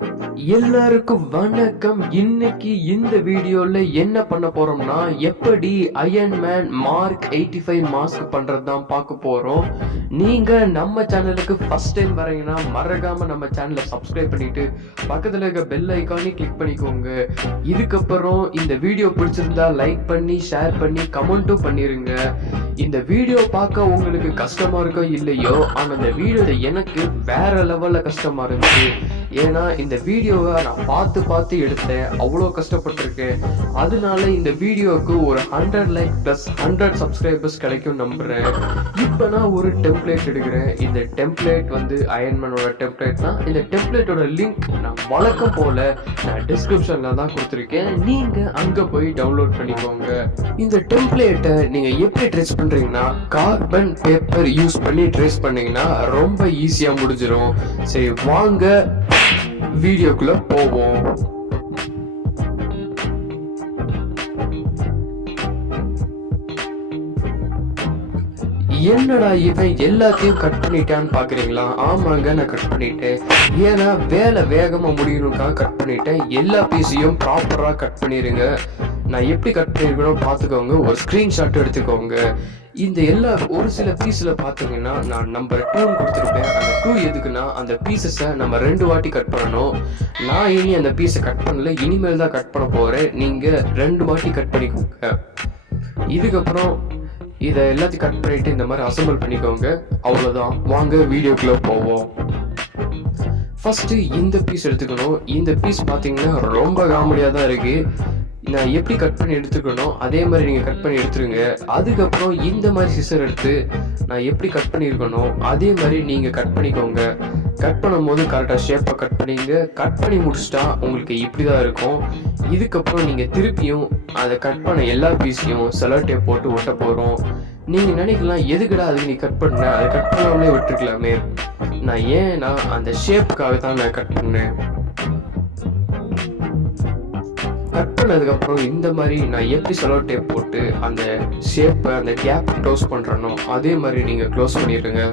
எல்லாருக்கும் வணக்கம். இன்னைக்கு இந்த வீடியோல என்ன பண்ண போறோம்னா, எப்படி அயன்மேன் மார்க் 85 மாஸ்க் பண்றது தான் பார்க்க போறோம். நீங்க நம்ம சேனலுக்கு ஃபர்ஸ்ட் டைம் வரீங்கன்னா மறக்காம நம்ம சேனலை சப்ஸ்கிரைப் பண்ணிட்டு பக்கத்துல இருக்க பெல் ஐகானை கிளிக் பண்ணிக்கோங்க. இதுக்கப்புறம் இந்த வீடியோ பிடிச்சிருந்தா லைக் பண்ணி ஷேர் பண்ணி கமெண்ட்டும் பண்ணிருங்க. இந்த வீடியோ பார்க்க உங்களுக்கு கஷ்டமா இருக்கோ இல்லையோ, ஆனா இந்த வீடியோ எனக்கு வேற லெவல்ல கஷ்டமா இருந்துச்சு. ஏன்னா இந்த வீடியோவை நான் பார்த்து எடுத்தேன், அவ்வளோ கஷ்டப்பட்டிருக்கேன். அதனால இந்த வீடியோவுக்கு ஒரு 100 லைக் ப்ளஸ் 100 சப்ஸ்கிரைபர்ஸ் கிடைக்கும் நம்புறேன். இப்போ நான் ஒரு டெம்ப்ளேட் எடுக்கிறேன். இந்த டெம்ப்ளேட் வந்து அயன்மேனோட டெம்ப்ளேட் தான். இந்த டெம்ப்ளேட்டோட லிங்க் நான் வழக்கம் போல நான் டிஸ்கிரிப்ஷன்ல தான் கொடுத்துருக்கேன். நீங்க அங்க போய் டவுன்லோட் பண்ணிக்கோங்க. இந்த டெம்ப்ளேட்டை நீங்க எப்படி ட்ரேஸ் பண்றீங்கன்னா, கார்பன் பேப்பர் யூஸ் பண்ணி ட்ரேஸ் பண்ணீங்கன்னா ரொம்ப ஈஸியா முடிஞ்சிடும். சரி வாங்க வீடியோக்குள்ள போவோம். என்னடா இவன் எல்லாத்தையும் கட் பண்ணிட்டான்னு பாக்குறீங்களா? ஆமாங்க, நான் கட் பண்ணிட்டேன். ஏன்னா வேலை வேகமா முடியணும்க்காக கட் பண்ணிட்டேன். எல்லா பீஸையும் ப்ராப்பரா கட் பண்ணிருங்க. நான் எப்படி கட் பண்ணிருக்கணும் பார்த்துக்கோங்க. ஒரு ஸ்கிரீன்ஷாட் எடுத்துக்கோங்க. இந்த எல்லா ஒரு சில பீஸ்ல பாத்தீங்கன்னா நான் நம்பர் 2 கொடுத்துருப்பேன். அந்த 2 எதுக்குன்னா, அந்த பீசஸை நம்ம 2 வாட்டி கட் பண்ணணும். நான் இனி அந்த பீஸை கட் பண்ணல, இனிமேல் தான் கட் பண்ண போறேன். நீங்க 2 வாட்டி கட் பண்ணிக்கோங்க. இதுக்கப்புறம் இதை எல்லாத்தையும் கட் பண்ணிட்டு இந்த மாதிரி அசம்பிள் பண்ணிக்கோங்க. அவ்வளவுதான், வாங்க வீடியோக்குள்ள போவோம். ஃபர்ஸ்ட் இந்த பீஸ் எடுத்துக்கணும். இந்த பீஸ் பாத்தீங்கன்னா ரொம்ப காமெடியா தான் இருக்கு. நான் எப்படி கட் பண்ணி எடுத்துக்கணும் அதே மாதிரி நீங்கள் கட் பண்ணி எடுத்துருங்க. அதுக்கப்புறம் இந்த மாதிரி சிசர் எடுத்து நான் எப்படி கட் பண்ணியிருக்கணும் அதே மாதிரி நீங்கள் கட் பண்ணிக்கோங்க. கட் பண்ணும் போது கரெக்டாக ஷேப்பாக கட் பண்ணிங்க. கட் பண்ணி முடிச்சிட்டா உங்களுக்கு இப்படி தான் இருக்கும். இதுக்கப்புறம் நீங்கள் திருப்பியும் அதை கட் பண்ண எல்லா பீஸையும் செலோ டேப் போட்டு ஒட்ட போகிறோம். நீங்கள் நினைக்கலாம், எதுக்குடா அதுக்கு நீ கட் பண்ண, அதை கட் பண்ணாமலே விட்டுருக்கலாமே. நான் ஏன்னா அந்த ஷேப்புக்காக தான் நான் கட் பண்ணேன். கட் பண்ணதுக்கப்புறம் இந்த மாதிரி நான் எப்படி செலோ டேப் போட்டு அந்த ஷேப்பை அந்த கேப் க்ளோஸ் பண்ணுறனோ அதே மாதிரி நீங்கள் க்ளோஸ் பண்ணிடுங்க.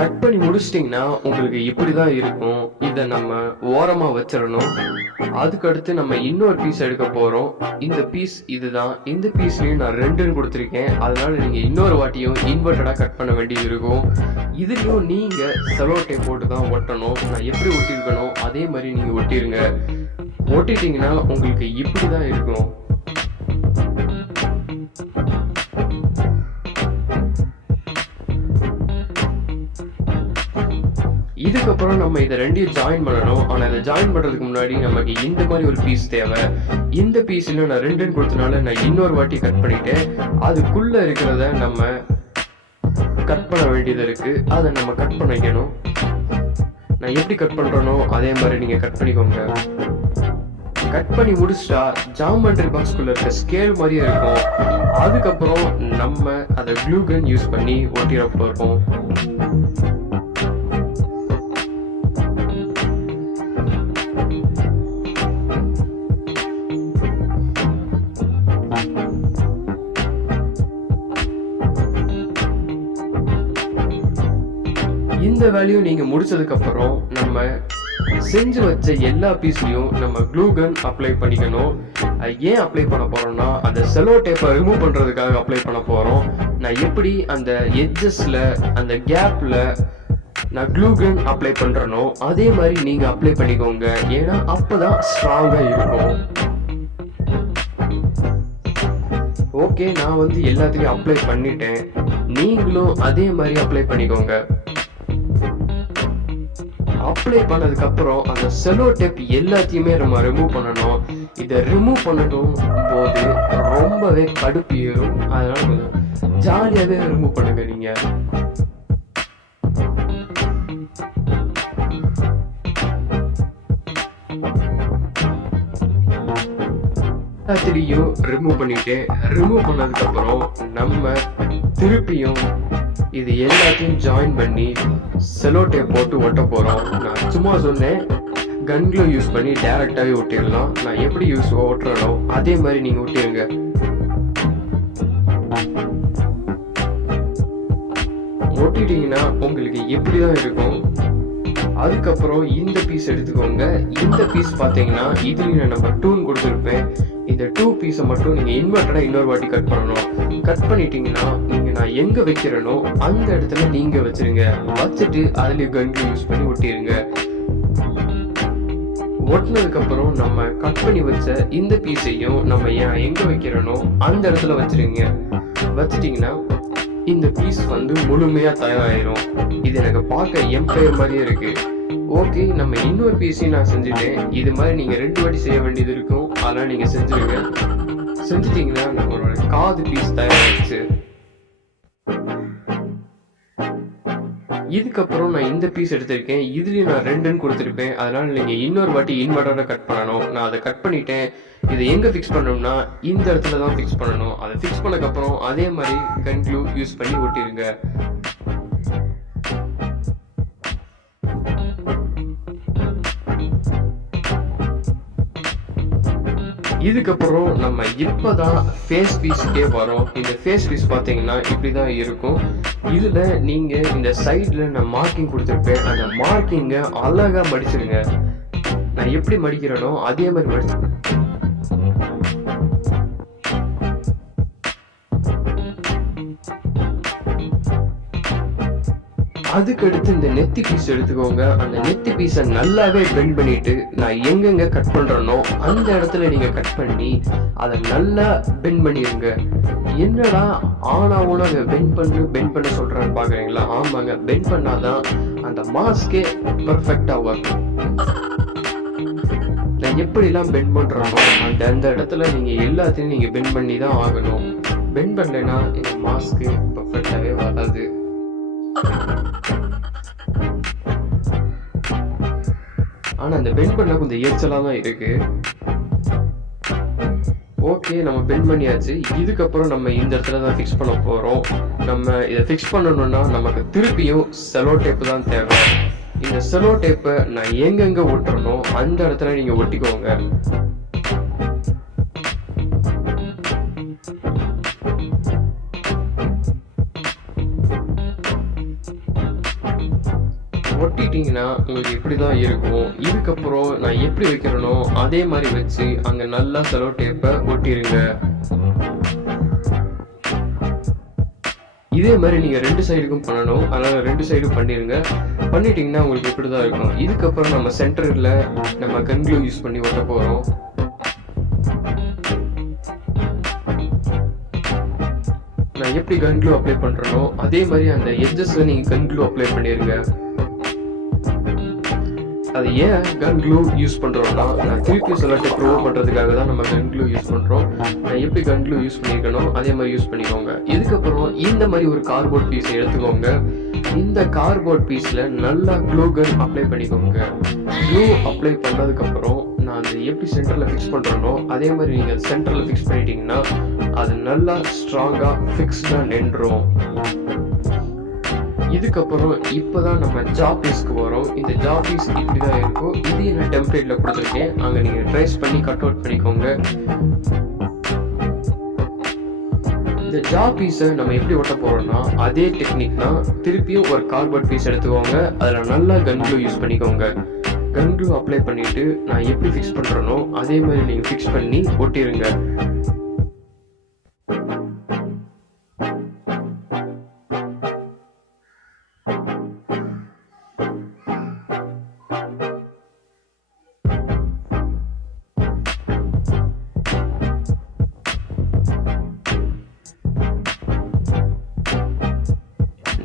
கட் பண்ணி முடிச்சிட்டிங்கன்னா உங்களுக்கு இப்படி தான் இருக்கும். இதை நம்ம ஓரமாக வச்சிடணும். அதுக்கடுத்து நம்ம இன்னொரு பீஸ் எடுக்க போகிறோம். இந்த பீஸ் இதுதான். இந்த பீஸ்லையும் நான் 2 கொடுத்துருக்கேன். அதனால நீங்கள் இன்னொரு வாட்டியும் இன்வெர்ட்டடாக கட் பண்ண வேண்டியது இருக்கும். இதுலேயும் நீங்கள் செலோ டேப் போட்டு தான் ஒட்டணும். நான் எப்படி ஒட்டியிருக்கணும் அதே மாதிரி நீங்கள் ஒட்டிடுங்க. ஒட்டிட்டிங்கன்னா உங்களுக்கு இப்படி தான் இருக்கும். இதுக்கப்புறம் நம்ம இதை 2ஐயும் ஜாயின் பண்ணணும். ஆனால் இதை ஜாயின் பண்ணுறதுக்கு முன்னாடி நமக்கு இந்த மாதிரி ஒரு பீஸ் தேவை. இந்த பீஸில் நான் 2 கொடுத்தனால நான் இன்னொரு வாட்டி கட் பண்ணிட்டேன். அதுக்குள்ளே இருக்கிறத நம்ம கட் பண்ண வேண்டியது இருக்குது. அதை நம்ம கட் பண்ணிக்கணும். நான் எப்படி கட் பண்ணுறனோ அதே மாதிரி நீங்கள் கட் பண்ணிக்கோங்க. கட் பண்ணி முடிச்சிட்டா ஜாமெண்ட்ரி பாக்ஸ்குள்ளே இருக்க ஸ்கேல் மாதிரியே இருக்கும். அதுக்கப்புறம் நம்ம அதை க்ளூ கன் யூஸ் பண்ணி ஒட்டிட போகிறோம். இந்த வேலையை நீங்க முடிச்சதுக்கு அப்புறம் நம்ம செஞ்சு வச்ச எல்லா பீஸ்லயும் நம்ம க்ளூ கன் அப்ளை பண்ணிக்கணும். ஏன் அப்ளை பண்ண போறோம்னா, அந்த செலோ டேப்பை ரிமூவ் பண்றதுக்காக அப்ளை பண்ண போறோம். நான் எப்படி அந்த எட்ஜஸ்ல அந்த கேப்ல நான் க்ளூ கன் அப்ளை பண்றனோ அதே மாதிரி நீங்க அப்ளை பண்ணிக்கோங்க. ஏன்னா அப்பதான் ஸ்ட்ராங்கா இருக்கும். ஓகே, நான் வந்து எல்லாத்தையும் அப்ளை பண்ணிட்டேன். நீங்களும் அதே மாதிரி அப்ளை பண்ணிக்கோங்க. அப்ளை பண்ணதுக்கு அப்புறம் அந்த செலோ டேப் எல்லாத்தையுமே நம்ம ரிமூவ் பண்ணணும். இதை ரிமூவ் பண்ணணும் போது ரொம்பவே கடுப்பு ஏறும். அதனால கொஞ்சம் ஜாலியாவே ரிமூவ் பண்ணுங்க. நீங்க எல்லாத்திலையும் ரிமூவ் பண்ணிட்டு ரிமூவ் பண்ணதுக்கு அப்புறம் நம்ம திருப்பியும் இது எல்லாத்தையும் ஜாயின் பண்ணி செலோ டேப் போட்டு ஒட்ட போறோம். நான் சும்மா சொன்னேன், கன் க்ளூ யூஸ் பண்ணி டைரக்டாவே ஒட்டிடலாம். நான் எப்படி ஒட்டுறனோ அதே மாதிரி நீங்க ஒட்டிடுங்க. ஒட்டிட்டீங்கன்னா உங்களுக்கு எப்படிதான் இருக்கும். அதுக்கப்புறம் இந்த பீஸ் எடுத்துக்கோங்க. இந்த பீஸ் பார்த்தீங்கன்னா இதுலயும் நம்ம 2 கொடுத்துருப்பேன். இந்த 2 பீஸை மட்டும் நீங்க இன்வெர்டடா இன்னொரு வாட்டி கட் பண்ணணும். கட் பண்ணிட்டீங்கன்னா நீங்க நான் எங்க வைக்கிறனோ அந்த இடத்துல நீங்க வச்சிருங்க. வச்சுட்டு அதுல கன் யூஸ் பண்ணி ஒட்டிருங்க. ஒட்டினதுக்கு அப்புறம் நம்ம கட் பண்ணி வச்ச இந்த பீஸையும் நம்ம எங்க வைக்கிறனோ அந்த இடத்துல வச்சிருங்க. வச்சிட்டீங்கன்னா இந்த பீஸ் வந்து முழுமையா தயாராயிரும். இது எனக்கு பார்க்க எம்பயர் மாதிரியே இருக்கு. ஓகே, நம்ம இன்னொரு பீஸையும் நான் செஞ்சுட்டேன். இது மாதிரி நீங்க 2 வாட்டி செய்ய வேண்டியது இருக்கும். அதெல்லாம் நீங்க செஞ்சுருங்க. செஞ்சுட்டீங்கன்னா நம்மளோட காது பீஸ் தயாராகிடுச்சு. இதுக்கப்புறம் நான் இந்த பீஸ் எடுத்திருக்கேன். இதுலயும் நான் 2ன்னு கொடுத்துருப்பேன். அதனால நீங்க இன்னொரு வாட்டி இன்வெர்டரை கட் பண்ணணும். நான் அதை கட் பண்ணிட்டேன். இதை எங்க ஃபிக்ஸ் பண்ணணும்னா இந்த இடத்துல தான் ஃபிக்ஸ் பண்ணணும். அதை ஃபிக்ஸ் பண்ணதுக்கப்புறம் அதே மாதிரி கன் க்ளூ யூஸ் பண்ணி ஒட்டிருங்க. இதுக்கப்புறம் நம்ம இப்பதான் ஃபேஸ் பீஸுக்கே வரோம். இந்த ஃபேஸ் பீஸ் பார்த்தீங்கன்னா இப்படிதான் இருக்கும். இதுல நீங்க இந்த சைட்ல நான் மார்க்கிங் கொடுத்துருப்பேன். அந்த மார்க்கிங்கை அழகா மடிச்சிருங்க. நான் எப்படி மடிக்கிறேனோ அதே மாதிரி மடிச்சு அதுக்கடுத்து இந்த நெத்தி பீஸ் எடுத்துக்கோங்க. அந்த நெத்தி பீஸை நல்லாவே பெண்ட் பண்ணிட்டு நான் எங்கெங்க கட் பண்றேனோ அந்த இடத்துல நீங்க கட் பண்ணி அதை நல்லா பெண்ட் பண்ணிருங்க. என்னடா ஆனாவும் பெண்ட் பண்ண சொல்றேன்னு பாக்குறீங்களா? ஆமாங்க, பெண்ட் பண்ணாதான் அந்த மாஸ்கே பெர்ஃபெக்டா வரும். நான் எப்படிலாம் பெண்ட் பண்றேனோ அந்த இடத்துல நீங்க எல்லாத்தையும் நீங்க பெண்ட் பண்ணி தான் ஆகணும். பெண்ட் பண்ணலைன்னா இந்த மாஸ்க் பெர்ஃபெக்டாவே வராது. ஆனா அந்த பெண்ட் பண்ண கொஞ்சம் எரிச்சலா தான் இருக்கு. ஓகே, நம்ம பெண்ட் பண்ணியாச்சு. இதுக்கப்புறம் நம்ம இந்த இடத்துல தான் ஃபிக்ஸ் பண்ண போறோம். நம்ம இதை ஃபிக்ஸ் பண்ணணும்னா நமக்கு திருப்பியும் செலோ டேப் தான் தேவை. இந்த செலோ டேப்பை நான் எங்கெங்க ஒட்டுறனோ அந்த இடத்துல நீங்க ஒட்டிக்கோங்க. ஒட்டிட்டீங்கன்னா உங்களுக்கு இப்படிதான் இருக்கும். இதுக்கப்புறம் நான் எப்படி வைக்கிறேனோ அதே மாதிரி வச்சு அங்க நல்லா செலோ டேப்பை ஒட்டிருங்க. இதே மாதிரி நீங்க 2 சைடுக்கும் பண்ணணும். அதனால 2 சைடும் பண்ணிருங்க. பண்ணிட்டீங்கன்னா உங்களுக்கு இப்படிதான் இருக்கும். இதுக்கப்புறம் நம்ம சென்டர்ல நம்ம கன் க்ளூ யூஸ் பண்ணி ஒட்ட போறோம். நான் எப்படி கன் க்ளூ அப்ளை பண்றேனோ அதே மாதிரி அந்த எட்ஜஸ்ல நீங்க கன் க்ளூ அப்ளை பண்ணிருங்க. அது ஏன் கன் க்ளூ யூஸ் பண்றோம்னா நான் திருப்பி சொல்லட்டு ப்ரூவ் பண்றதுக்காக தான் நம்ம கன் க்ளூ யூஸ் பண்றோம். நான் எப்படி கன் க்ளூ யூஸ் பண்ணிருக்கணும் அதே மாதிரி யூஸ் பண்ணிக்கோங்க. இதுக்கப்புறம் இந்த மாதிரி ஒரு கார்ட்போர்ட் பீஸ் எடுத்துக்கோங்க. இந்த கார்ட்போர்ட் பீஸ்ல நல்லா க்ளூ கன் அப்ளை பண்ணிக்கோங்க. க்ளூ அப்ளை பண்ணதுக்கு அப்புறம் நான் அதை எப்படி சென்டர்ல ஃபிக்ஸ் பண்றேனோ அதே மாதிரி நீங்க சென்டர்ல ஃபிக்ஸ் பண்ணிட்டீங்கன்னா அது நல்லா ஸ்ட்ராங்கா ஃபிக்ஸ்டா நின்றும். இதுக்கப்புறம் இப்பதான் நம்ம ஜாப் பீஸ்க்கு வரோம். இந்த ஜாப் பீஸ் இப்படிதான் இருக்கும். இதையும் நான் டெம்ப்ளேட்ல கொடுத்துருக்கேன். அங்க நீங்க ட்ரேஸ் பண்ணி கட் அவுட் பண்ணிக்கோங்க. இந்த ஜாப் பீஸை நம்ம எப்படி ஒட்ட போறோம்னா அதே டெக்னிக் தான். திருப்பியும் ஒரு கார்ட்போர்ட் பீஸ் எடுத்துக்கோங்க. அதுல நல்லா கன் க்ளூ யூஸ் பண்ணிக்கோங்க. கன் க்ளூ அப்ளை பண்ணிட்டு நான் எப்படி ஃபிக்ஸ் பண்றேனோ அதே மாதிரி நீங்க ஃபிக்ஸ் பண்ணி ஒட்டிருங்க.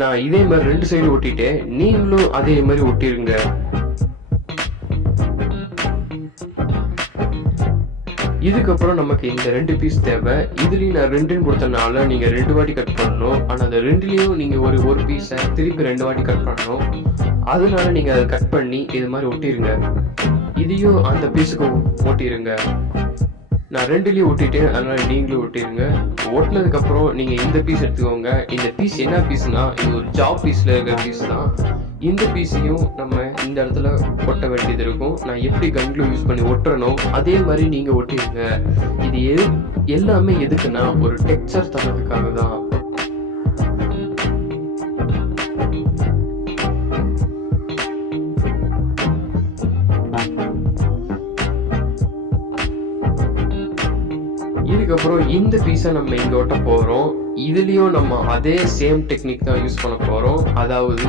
நான் இதே மாதிரி 2 சைடு ஒட்டிட்டேன். நீங்களும் அதே மாதிரி ஒட்டிருங்க. இதுக்கப்புறம் நமக்கு இந்த 2 பீஸ் தேவை. இதுலேயும் நான் 2ன்னு கொடுத்தனால நீங்கள் 2 வாட்டி கட் பண்ணணும். ஆனால் அந்த 2லேயும் நீங்கள் ஒரு பீஸை திருப்பி 2 வாட்டி கட் பண்ணணும். அதனால நீங்கள் அதை கட் பண்ணி இது மாதிரி ஒட்டிடுங்க. இதையும் அந்த பீஸுக்கு ஒட்டிடுங்க. நான் 2லேயும் ஒட்டிட்டேன், அதனால நீங்களும் ஒட்டிடுங்க. ஒட்டினதுக்கப்புறம் நீங்கள் இந்த பீஸ் எடுத்துக்கோங்க. இந்த பீஸ் என்ன பீஸ்னா, இது ஒரு ஜாப் பீஸில் இருக்கிற பீஸ் தான். இந்த பீஸையும் நம்ம இந்த இடத்துல ஒட்ட வேண்டியது இருக்கும். நான் எப்படி கன்க்ளூ யூஸ் பண்ணி ஒட்டுறனோ அதே மாதிரி நீங்கள் ஒட்டிடுங்க. இது எல்லாமே எதுக்குன்னா ஒரு டெக்ஸ்சர் தரதுக்காக தான். இதுக்கப்புறம் இந்த பீஸை நம்ம இங்கே ஒட்ட போகிறோம். இதுலேயும் நம்ம அதே சேம் டெக்னிக் தான் யூஸ் பண்ண போகிறோம். அதாவது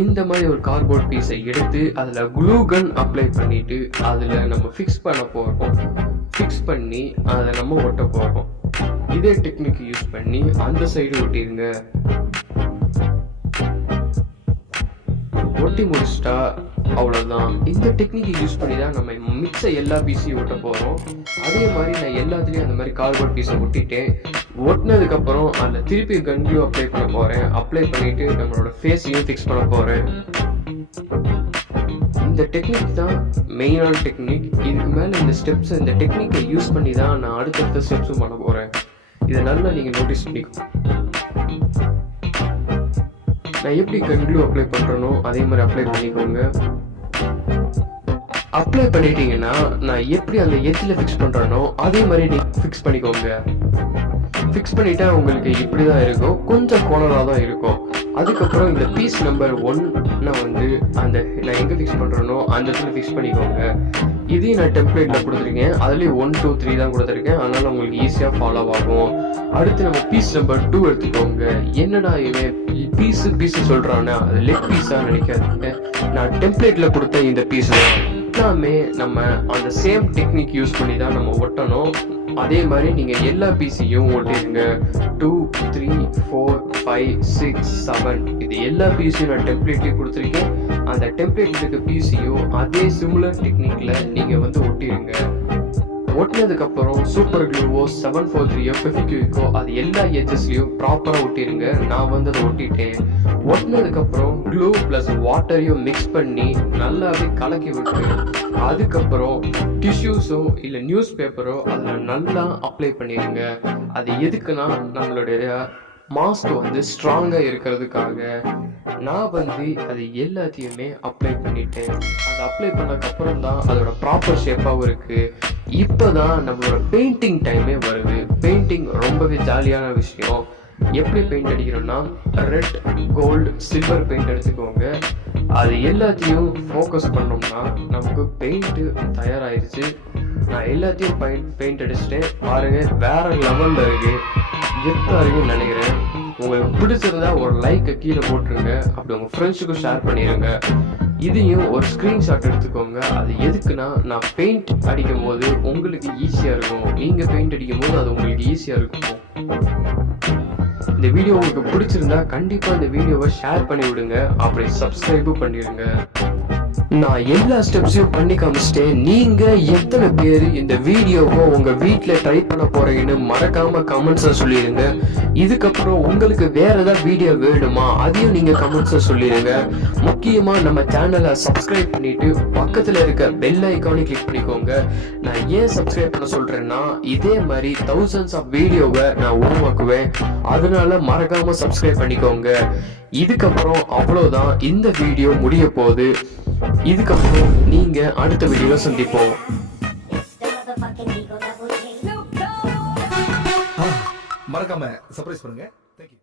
இந்த மாதிரி ஒரு கார்ட்போர்ட் பீஸை எடுத்து அதில் க்ளூ கன் அப்ளை பண்ணிவிட்டு அதில் நம்ம ஃபிக்ஸ் பண்ண போகிறோம். ஃபிக்ஸ் பண்ணி அதை நம்ம ஒட்ட போகிறோம். இதே டெக்னிக் யூஸ் பண்ணி அந்த சைடு ஒட்டிடுங்க. ஒட்டி முடிச்சிட்டா அவ்வளோதான். இந்த டெக்னிக்கை யூஸ் பண்ணி தான் நம்ம மிச்ச எல்லா பீஸையும் ஒட்ட போகிறோம். அதே மாதிரி நான் எல்லாத்துலேயும் அந்த மாதிரி கார்ட்போர்ட் பீஸை ஒட்டிட்டேன். ஒட்டினதுக்கப்புறம் அதில் திருப்பி கன்க்ளூ அப்ளை பண்ண போகிறேன். அப்ளை பண்ணிவிட்டு நம்மளோட ஃபேஸையும் ஃபிக்ஸ் பண்ண போகிறேன். இந்த டெக்னிக் தான் மெயினான டெக்னிக். இதுக்கு மேலே இந்த டெக்னிக்கை யூஸ் பண்ணி தான் நான் அடுத்தடுத்த ஸ்டெப்ஸும் பண்ண போகிறேன். இதை நல்லா நீங்கள் நோட்டீஸ் பண்ணிக்கோ. நான் எப்படி கன்க்ளூ அப்ளை பண்ணுறனோ அதே மாதிரி அப்ளை பண்ணிக்கோங்க. அப்ளை பண்ணிட்டீங்கன்னா நான் எப்படி அந்த எட்ஜில் ஃபிக்ஸ் பண்ணுறனோ அதே மாதிரி நீங்கள் ஃபிக்ஸ் பண்ணிக்கோங்க. ஃபிக்ஸ் பண்ணிட்டா உங்களுக்கு இப்படி தான் இருக்கும், கொஞ்சம் கோணலாக தான் இருக்கும். அதுக்கப்புறம் இந்த பீஸ் நம்பர் 1 நான் எங்கே ஃபிக்ஸ் பண்ணுறனோ அந்த இடத்துல ஃபிக்ஸ் பண்ணிக்கோங்க. இதையும் நான் டெம்ப்ளேட்டில் கொடுத்துருக்கேன். அதுலேயும் 1 2 3 தான் கொடுத்துருக்கேன். அதனால் உங்களுக்கு ஈஸியாக ஃபாலோ ஆகும். அடுத்து நம்ம பீஸ் நம்பர் 2 எடுத்துக்கோங்க. என்னடா இவன் பீஸு சொல்கிறான்னா அது லெக் பீஸாக நினைக்காதீங்க. நான் டெம்ப்ளேட்டில் கொடுத்த இந்த பீஸ் தான். எல்லாமே நம்ம அந்த சேம் டெக்னிக் யூஸ் பண்ணி தான் நம்ம ஒட்டணும். அதே மாதிரி நீங்கள் எல்லா பீஸையும் ஒட்டிடுங்க. 2 3 4 5 6 7 இது எல்லா பீஸையும் நான் டெம்ப்ளேட்லேயே கொடுத்துருக்கேன். அந்த டெம்ப்ளேட் இருக்க பீஸையும் அதே சிமிலர் டெக்னிக்கில் நீங்கள் ஒட்டிடுங்க. ஒட்டினதுக்கப்புறம் சூப்பர் க்ளூவோ 743 ஃபெவிக்விக்கோ அது எல்லா எட்ஜஸ்லையும் ப்ராப்பராக ஒட்டிடுங்க. நான் அதை ஒட்டிட்டேன். ஒட்டினதுக்கப்புறம் க்ளூ ப்ளஸ் வாட்டரையும் மிக்ஸ் பண்ணி நல்லாவே கலக்கி விட்டு அதுக்கப்புறம் டிஷ்யூஸோ இல்லை நியூஸ் பேப்பரோ அதில் நல்லா அப்ளை பண்ணிடுங்க. அது எதுக்குன்னா நம்மளுடைய மாஸ்க் ஸ்ட்ராங்காக இருக்கிறதுக்காக. நான் அது எல்லாத்தையுமே அப்ளை பண்ணிட்டேன். அது அப்ளை பண்ணதுக்கப்புறம் தான் அதோட ப்ராப்பர் ஷேப்பாகவும் இருக்குது. இப்போ தான் நம்மளோட பெயிண்டிங் டைமே வருது. பெயிண்டிங் ரொம்பவே ஜாலியான விஷயம். எப்படி பெயிண்ட் அடிக்கிறோன்னா ரெட் கோல்டு சில்வர் பெயிண்ட் எடுத்துக்கோங்க. அது எல்லாத்தையும் ஃபோக்கஸ் பண்ணோம்னா நமக்கு பெயிண்ட்டு தயாராகிடுச்சு. நான் எல்லாத்தையும் பெயிண்ட் அடிச்சிட்டேன். பாருங்கள் வேறு லெவலில் இருக்குது. கெத்தாக இருக்குன்னு நினைக்கிறேன். உங்களுக்கு பிடிச்சிருந்தா ஒரு லைக்கை கீழே போட்டுருங்க. அப்படி உங்கள் ஃப்ரெண்ட்ஸுக்கும் ஷேர் பண்ணிடுங்க. இதையும் ஒரு ஸ்க்ரீன்ஷாட் எடுத்துக்கோங்க. அது எதுக்குன்னா நான் பெயிண்ட் அடிக்கும் போது உங்களுக்கு ஈஸியாக இருக்கும். நீங்கள் பெயிண்ட் அடிக்கும் போது அது உங்களுக்கு ஈஸியாக இருக்கும். இந்த வீடியோ உங்களுக்கு பிடிச்சிருந்தா கண்டிப்பாக இந்த வீடியோவை ஷேர் பண்ணி விடுங்க. அப்படி சப்ஸ்கிரைபும் பண்ணிடுங்க. நான் எல்லா ஸ்டெப்ஸையும் பண்ணி காமிச்சிட்டேன். நீங்கள் எத்தனை பேர் இந்த வீடியோவை உங்கள் வீட்டில் ட்ரை பண்ண போகிறீங்கன்னு மறக்காமல் கமெண்ட்ஸில் சொல்லிடுங்க. இதுக்கப்புறம் உங்களுக்கு வேறு ஏதாவது வீடியோ வேணுமா அதையும் நீங்கள் கமெண்ட்ஸில் சொல்லிடுங்க. முக்கியமாக நம்ம சேனலை சப்ஸ்கிரைப் பண்ணிவிட்டு பக்கத்தில் இருக்க பெல் ஐக்கானை கிளிக் பண்ணிக்கோங்க. நான் ஏன் சப்ஸ்கிரைப் பண்ண சொல்கிறேன்னா இதே மாதிரி thousands ஆஃப் வீடியோவை நான் உருவாக்குவேன். அதனால மறக்காமல் சப்ஸ்கிரைப் பண்ணிக்கோங்க. இதுக்கப்புறம் அவ்வளோதான், இந்த வீடியோ முடிய போகுது. இதுக்கப்புறம் நீங்க அடுத்த வீடியோல சந்திப்போம். மறக்காம சர்ப்ரைஸ் பண்ணுங்க. Thank you.